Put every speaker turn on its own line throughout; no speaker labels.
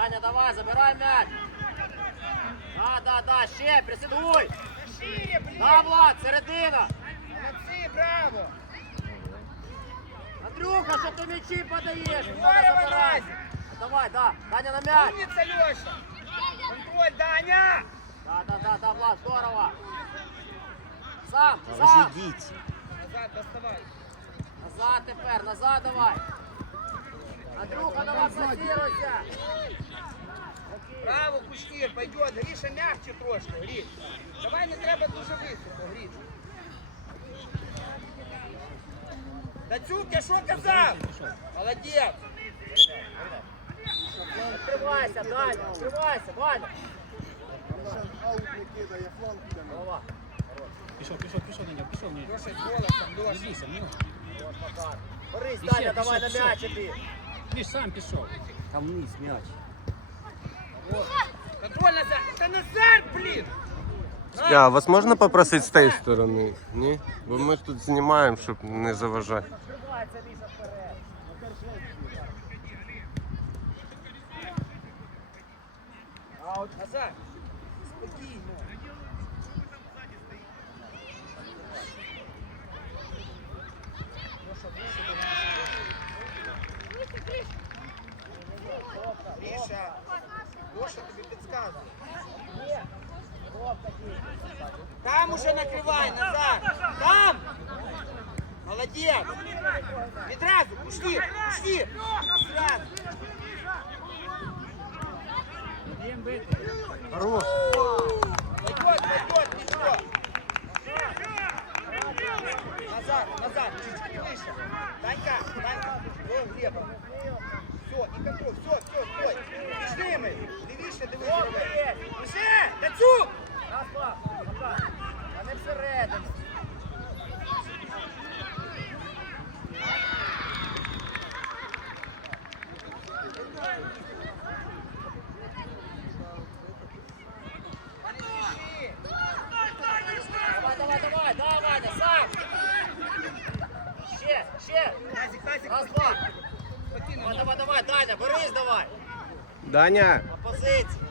Даня, давай, забирай м'яч. Да, да, да, ще, присідуй.
Шире, блін!
Да, Влад, середина.
Молодці, браво!
Андрюха, що ти м'ячі подаєш?
Здорово,
Надо забирати.
Назик.
Давай, да, Даня на м'яч.
Умница, Леша! Контроль, Даня!
Да, да, да, да, Влад, здорово. Сам,
А
сам.
Розійдіться.
Назад доставай.
Назад тепер, назад давай. Андрюха, давай пласируйся.
Браво, Кушнір, пойдет. Гріша м'якче трошки, Гріш. Давай не треба дуже високо, Гріш. Дацюк, я що казав? Молодець.
Відкривайся, Даня, відкривайся, Ваня. Голова.
Пішов, пішов, пішов на нього, пішов на нього.
Леша з голосом, Леша.
Відійся, ну.
Борись,
Іще,
Даня, давай на
пішов,
м'яч іди.
Він ж сам пішов.
Там вниз м'яч.
Контроль назад. Та назад, блін!
А, вас можна попросити з тієї сторони? Ні? Бо ми ж тут знімаємо, щоб не заважати.
Відкривайся, Міша, вперед.
Назад. Спокійно. Гріша, Гоша тобі підказує. Там уже накривай, назад. Там! Молодець! Відразу, пусти, пусти! Сразу.
Б'єм бити.
Хорош.
Пойдет, пойдет, ничего. Назад, назад, чуть-чуть выше. Данька, Данька, о, Глеба. Все, и контроль, все, все, стой. Пішли ми.
Даня, На позиції.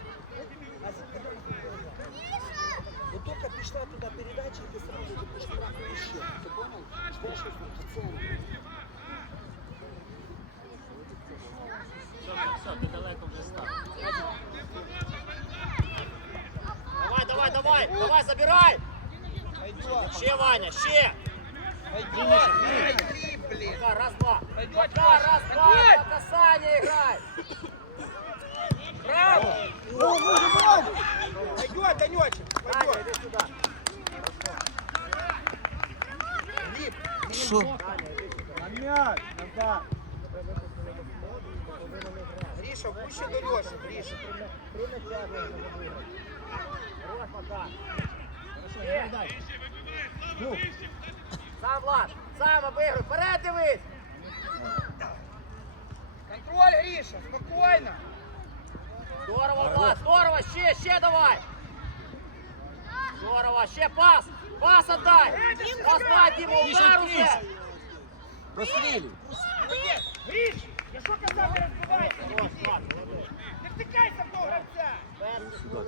Вот только пришла туда передача, и ты сразу будешь правый еще. Ты понял? Что в центре.
Все, ти далеко вже став.
Давай, давай, давай, давай, забирай. Ще, Ваня, ще.
Ты, блин.
Макар, раз, два. Макар, раз, два. По касанию играй.
Браво. Пойдет, Данечек, пойдет.
иди сюда.
Глеб,
Что?
Гриша, пуще до Леши, Гриша.
Нужно выиграть. Хорош, Макар.
Хорошо,
Є.
передай.
Сам, Влад, сам обыгрывай. Вперед дивись.
Контроль, Гриша, спокойно.
Здорово, Влад, здорово. Ще, ще давай. Здорово, ще пас. Пас отдай. Пас,
Миша,
удар уже.
Прострели.
Молодець. Гриш, я що казав, не розбивайся, не втикайся в того гравця.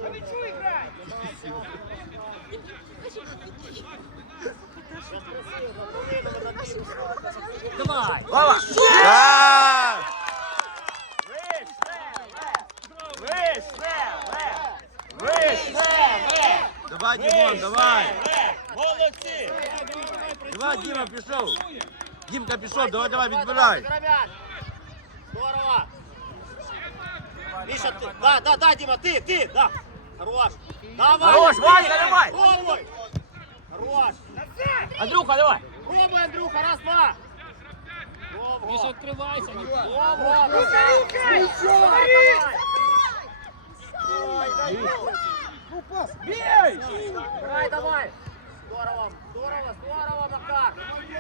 А ви чого грай?
Забил.
Давай.
Лава!
Да!
Давай, Димон, давай!
Молодці!
Давай, Дима, пішов! Димка пішов, давай, давай, відбирай!
Забирай м'яч. Здорово! Миша, ты, да, да, да, Дима, ты, ты, да. Хорош. Давай.
Хорош,
ты.
Ваня, давай.
Пробуй. Хорош.
Андрюха, давай!
Пробуй, Андрюха, раз, два.
Міша,
Во-во.
відкривайся. не
Во-во,
Ну,
давай.
рухай!
Давай,
Говори!
давай. Ой, дай бог.
Бей!
Давай, давай. Здорово, здорово, здорово, Макар.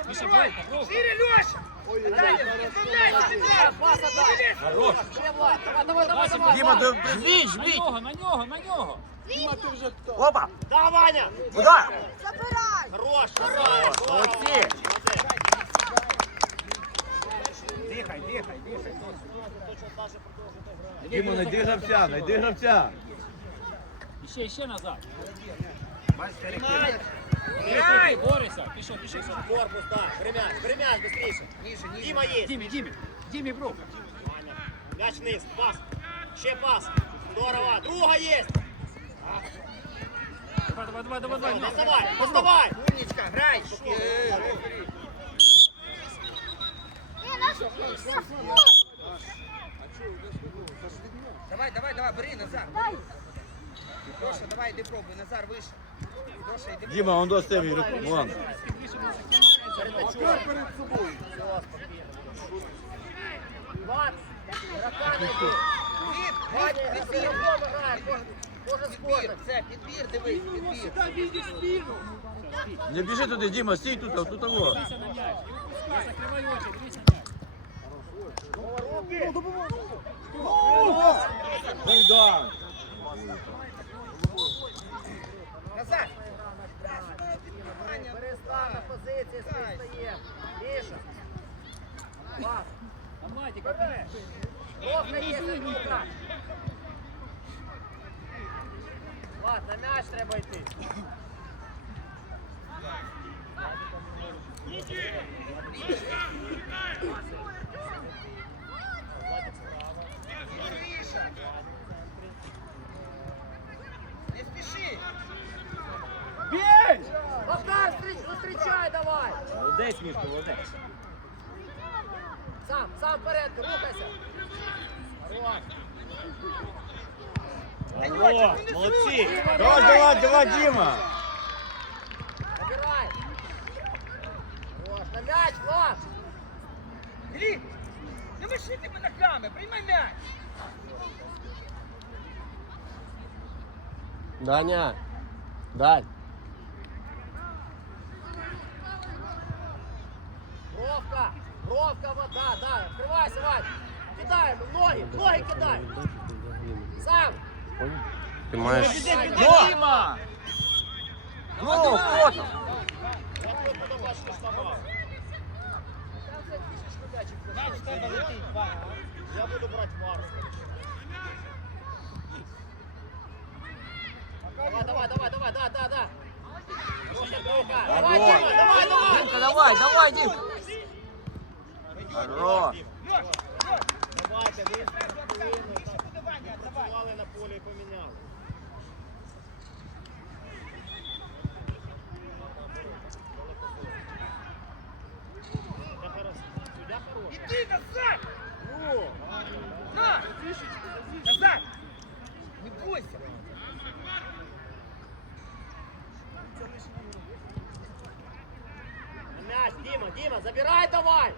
Міша, бей, попробуй.
Шире, Леша! Отдай, отправляйся,
Да,
Денис!
Пас отдай.
Хорош!
Ще, Влад. Давай, давай, давай, давай.
Дима,
Влад.
да жміть,
На
жміть!
нього, на нього, на нього.
Опа!
Да, Ваня.
Куда?
Хорош, хорош.
Молодці!
Дихай, дихай, дихай.
Діма, найди гравця, найди гравця.
Іще, іще назад.
Грай!
Ти, ти, Борися. Пішов, пішов.
Корпус, да. Гремясь, гремясь быстріше.
Ніже, ніже.
Дима є.
Дімі, Дімі. Дімі, бро.
Ваня. Мяч вниз, пас. Ще пас. Здорово. Друга є.
Давай, давай, давай, давай, давай.
Доставай, доставай.
Умничка, грай! Е, рефері. Давай, давай, давай, бери, Назар. бери. Леша, давай, іди пробуй, Назар, вище. Леша, іди
Діма, он до себе руку. Вон.
Влад, игрока найди.
Під,
Ваня,
під,
за
підбір.
игроком играет. Может, может
Підбір,
сколько.
це, підбір, дивись, підбір.
Не біжи туди, Діма, стій тут, а тут того.
Дивися на
Назар.
Перестав на позиції, стає. Міша. Пас.
Там Владик, вперед.
Ловка є, Андрюха. Влад, на м'яч треба йти.
Не
зустрічай давай.
Молодець, Мішко, молодець.
Сам, сам вперед, рухайся. Хорош.
О, молодці. Давай, давай, давай, Діма.
Набирай. Хорош, на м'яч, Влад.
Гліб, не маши тебе ногами, приймай м'яч.
Даня, Дань.
бровка, вот, да, да, открывайся, Вань. Кидай ему, ноги, ноги кидай. Сам.
Ти маєш.
Діма! Ну, хто там?
Я буду потом бачити слова. Там це фішечку м'ячик.
М'яч тебе летить, Ваня.
Я буду брать вару. Давай, давай, давай, давай, да, да, да. Хорошая Андрюха. Давай,
Давай.
Дима, давай, давай.
Дімка, давай, давай, Дімка. Хорош.
Леш, Леш,
Давайте, ви
давай, подавання, давай.
працювали на полі і поміняли. Суддя хорош. Суддя хорош.
Іди назад!
Ну,
На! Назад! Не бойся!
на мяч, Дима, Дима, забирай давай.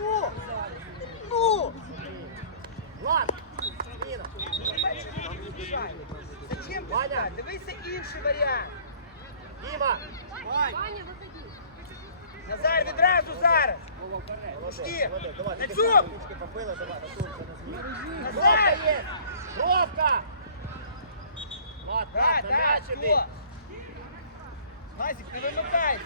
Ну! Ну! Ладно!
Зачем ти
Ваня,
дивися інший варіант!
Діма! Ваня, виходи!
Назар, відразу зараз! Пусти!
Нацюк! Назар! Ловка! Влад, Влад, на
м'ячі
ти!
Назік, не вимикайся!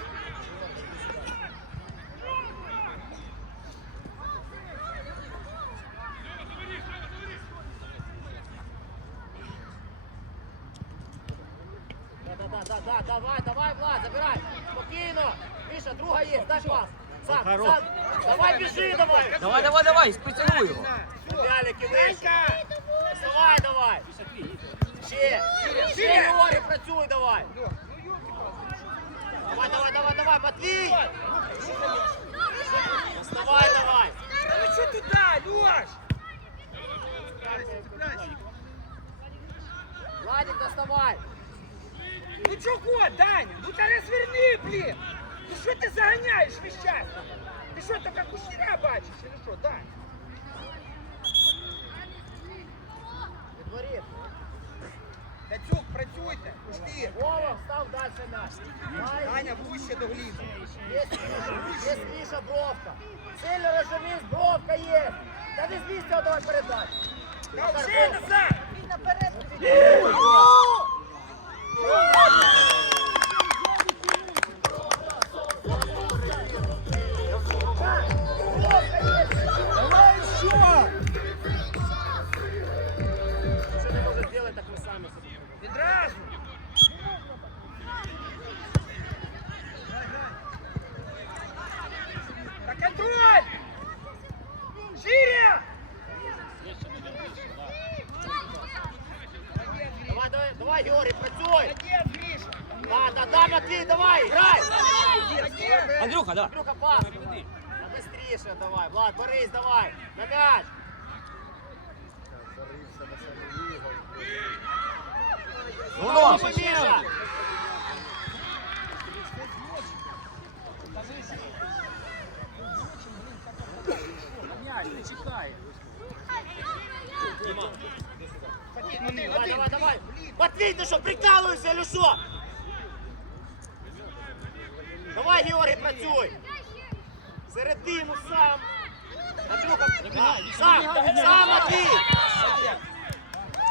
да, да, да, да, давай, давай, Влад, забирай. Спокійно. Миша, друга есть, дай пас. Сам, сам. Давай, бежи, давай.
Давай, давай, давай, спитягуй його.
Вялики вище. Вставай, давай. Ще, ще, Георгій, працюй, давай. Давай, давай, давай, давай, Матвій. Вставай, давай.
Ну що туди, Льош?
Владик, доставай.
Ну чого, Даня? Ну та розверни, блін! Ну що ти заганяєш весь час? Ти що, то як кущера бачиш, чи що, Дань?
Відворіт.
Тацюк, працюйте, пусти.
Вова, став далі наш. Дай.
Даня, вуще до гліба.
Есть Миша, есть Миша Бровка. Сильно розжимись, Бровка є. Та не з місця давай передати.
Та вже назад!
Давай еще! Uh! давай, Георгий, працюй.
Молодець, Гріша.
Да, да, да, Матвій, давай, грай.
Андрюха, да.
Андрюха, пас. Да быстріше давай, Влад, борись, давай. На м'яч.
Ну,
Міша.
М'яч, не чекає.
Давай, давай, давай. Матвій, ти що, прикалуєшся, или що? Давай, Георгій, працюй. Середину сам. Андрюха, сам, сам, Матвій.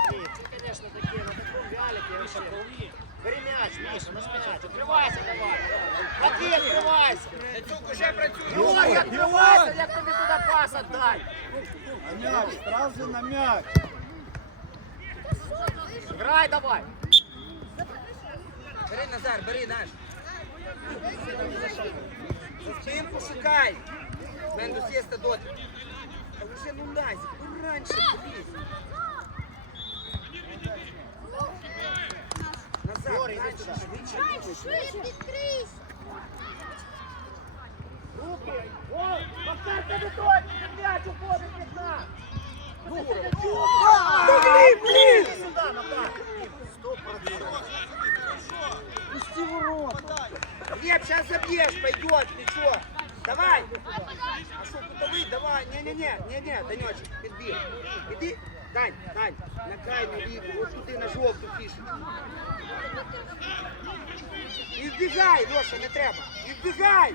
Ти, конечно, такі, на такому вяліки вообще. Бери м'яч, Міша, наш м'яч. Відкривайся давай. Матвій, відкривайся.
Дацюк уже працює.
Георгій, відкривайся, як тобі туди пас отдай.
Мяч, сразу на мяч.
Грай давай.
Бери, Назар, бери, наш. Спинку шукай. Мендус є доти. А вже ну Назик, ну раніше, блін. Назар,
Георгій, іди
раніше,
сюди.
швидше.
Руки! О, Макар, тебе точно! М'яч уходить від нас! Ну,
Блін, блін!
Іди сюди, Макар! Стоп,
Пусти ворота.
Глеб, сейчас забьешь, пойдет, ты что? Давай! А что, кутовый, давай, не-не-не, не-не, Данечек, підбіг. Іди, Дань, Дань, на крайню лігу, ось туди на жовту фішечку. І вбігай, Леша, не треба. І вбігай!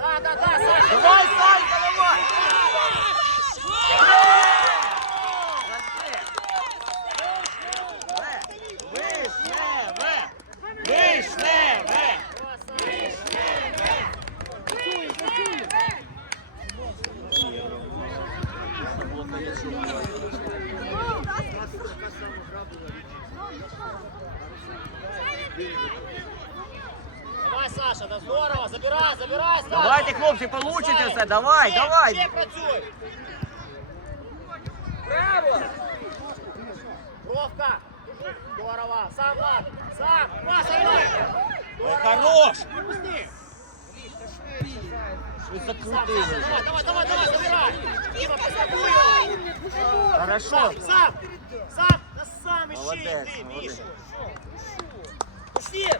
Да, да, да, Саша!
Давай, Санька, давай. Вишневе. Вишневе.
Давай, Саша, да здорово! Забирай, забирай, Саша!
Давайте, хлопці, получите це. Давай,
Ще,
давай.
Ще працюй!
Браво!
Вовка! Здорово! Сам, Влад! Сам! Паса, Іван!
Ой, хорош.
Не пусти!
Ви
Сам,
закрутили.
Саша, давай, давай, давай, давай, забирай! Дима, посадуй його!
Хорошо.
Сам, сам! Сам! Да сам ищи
Молодець,
йди,
молодець.
Міша!
Пусти!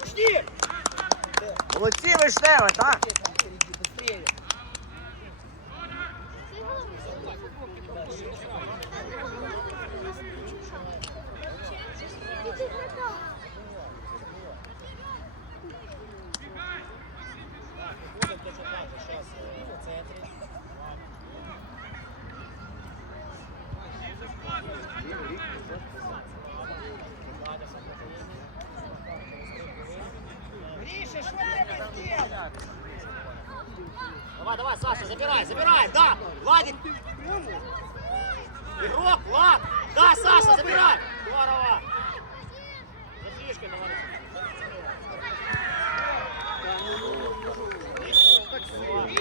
Пусти!
Молодці, Вишневе, так?
Впереди, быстрее!
Будем точно так же сейчас в центре.
Гриша, что треба сделать?
Давай, Саша, забирай, забирай, да! Владик! Игрок, Влад! Да, Саша, забирай! Здорово! За фишкой давай.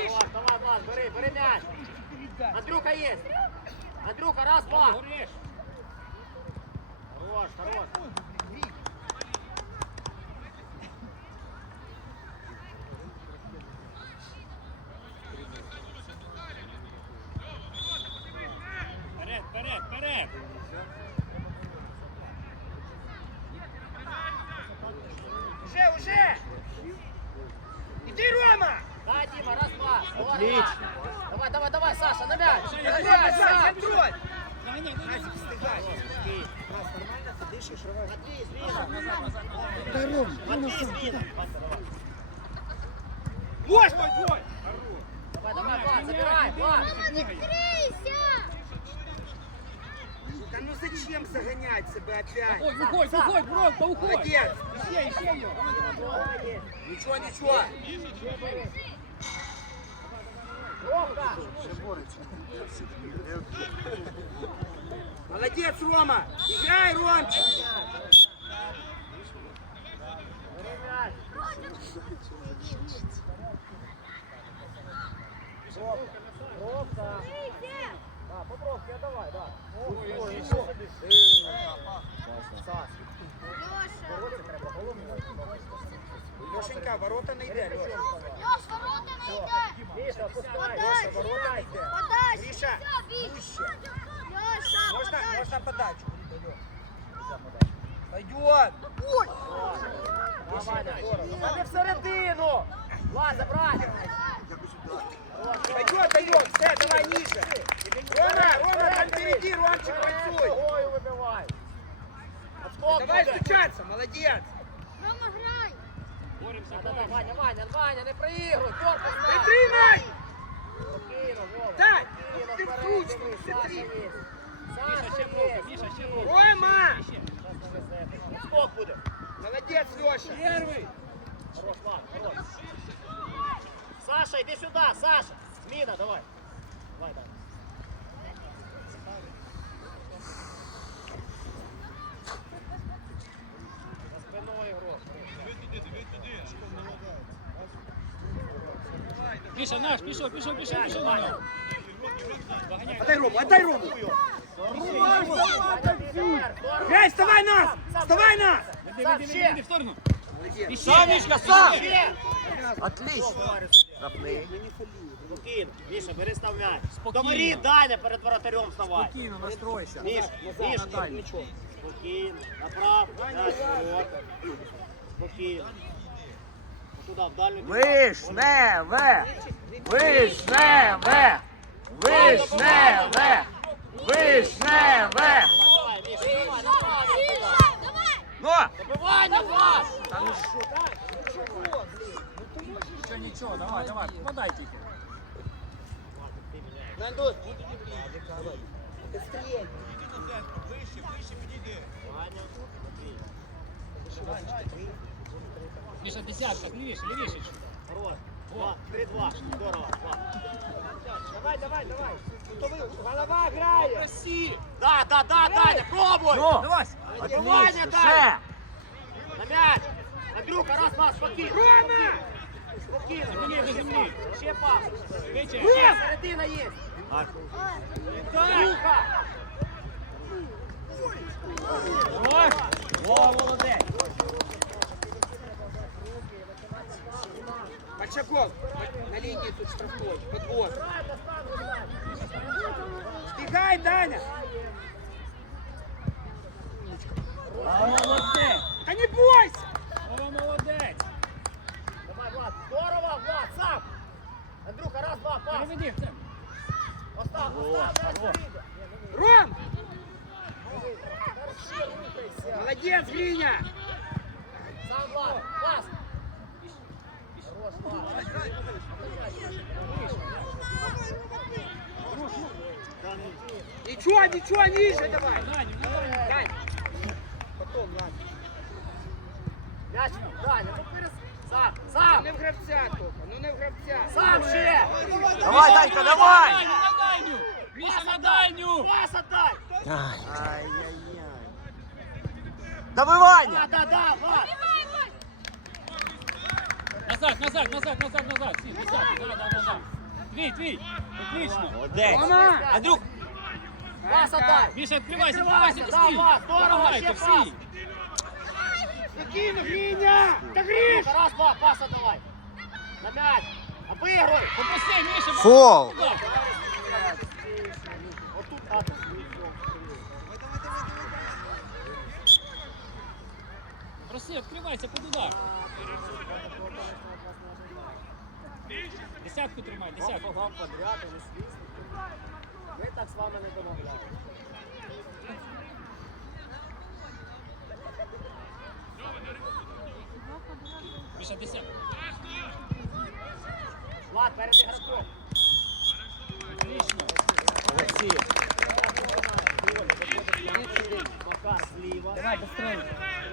Влад, Давай, Влад, бери, бери мяч! Андрюха есть! Андрюха, раз, два! Хорош, хорош!
Вперед, вперед, вперед.
Уже, уже! Иди, Рома!
Да, Дима, раз, два! Здорово!
Отлично.
Давай, давай, давай, Саша, на мяч! На
Контроль,
мяч,
Назар,
сам!
контроль!
Дай, дай, дай.
Назик, стыгай!
Раз, нормально ти дишиш, риваєш.
Матвей, Звина!
Дай Ром,
Матвей, Звина!
Ось мой твой!
Давай, давай, Влад, забирай, Влад.
Да ну зачем загонять себя опять?
Ой, виходь, Брон, та уходь.
Молодец!
Ще, ще його.
Ничего, ничего! Молодец, Рома! Играй, Ромчик! Лешенька, ворота не йде, Леша.
Міша, пускай.
Леша, ворота не йде. Гриша, вище. Можна, можна подачу. Пойдет.
Давай, Та не всередину. Влад, забрай.
Пойдет, дает. Все, давай ниже. Рома, Рома, там впереди, Ромчик, працюй.
Ногою вибивай. Отскок
Давай
буде.
стучаться, молодец.
Боремося,
Да-да-да,
боремося.
Ваня, Ваня, Ваня, не проігруй. Корпус став.
Притримай!
Спокійно, Вова.
Дай!
Спокійно,
Ти
вперед,
вручну,
дивись,
смотри. Молодец, Леша.
Перший.
Хорош, Влад, хорош. Саша, иди сюда, Саша. Зміна, давай. Давай, давай. За спиною грош.
Міша, наш, пішов, пішов, пішов, пішов на нього. Доганяй.
Отдай Рому, отдай Рому. Грай, вставай нас! Вставай нас!
Веди,
Сам,
веди,
ще.
веди, веди в сторону. Ще, Мішка, сам!
Отлично.
Спокійно. Міша, бери став м'яч. До Даня, перед воротарем вставай.
Спокійно, настройся.
Міш, Міш,
дальню.
Спокійно. Направо. М'яч, вперед. Спокійно. Туди, в дальню.
Вишневе! Вишневе! Вишневе! Вишневе! Ну!
Добивання, Влад!
Та ну що? Нічого, нічого, давай, давай, подай тільки.
Нандус.
Міша, десятка, лівіше, лівіше.
Хорош. Два, три, два. Здорово. Два.
Давай, давай, давай. Голова грає.
Проси!
Да, да, да, Даня, пробуй!
Ну!
Ваня,
Отлично,
дай!
ще!
На м'яч! Андрюха, раз, два, спокійно.
Рома!
Спокійно.
Землі, до землі.
Ще пас.
Вичай.
Ще, середина є. Андрюха!
О, молодець!
Большаков, на линии тут штрафной, подвод. Сбегай, Даня!
Молодець!
Да не бойся!
О, молодець!
Давай, Влад. Здорово, Влад, сам. Андрюха, раз, два, пас.
Переведи центр.
Остав, остав, вийде.
Ром! Молодец, Гриня!
Сам, Влад, пас.
Ничего, ничего, ниже давай! Дань! Потом, ладно.
М'яч, Даня, ну перес... Сам,
Ну
сам,
не в гравця только, ну не в гравця.
сам ще.
Давай, Данька, давай!
На дальню! Міша, на дальню!
Пас отдай.
Ай-яй-яй. Добивання!
Да, да, да, Влад.
Назад, назад, назад, назад, назад. Всі, назад. Да, да, да, да. Твій, твій. Отлично.
Молодець!
Рома!
Андрюх!
Пас отдай.
Міша, відкривайся,
Відкривайся,
відкривайся,
да,
всі.
Влад, здорово,
Помагайте,
ще
всі.
Спокійно, Гриня! Да Гриш!
Раз, два, пас отдавай. На м'яч. Обигруй.
Попроси, Міша.
Фол!
Да.
Отут, а, ти.
Проси, відкривайся під удар. Десятку тримай, десятку.
Вам подряд, уже свист. Ми так з вами не домовляли.
Міша, десятку.
Влад, перед ігроком.
Отлично.
Олексій.
Макар зліва.
Давай, быстрее.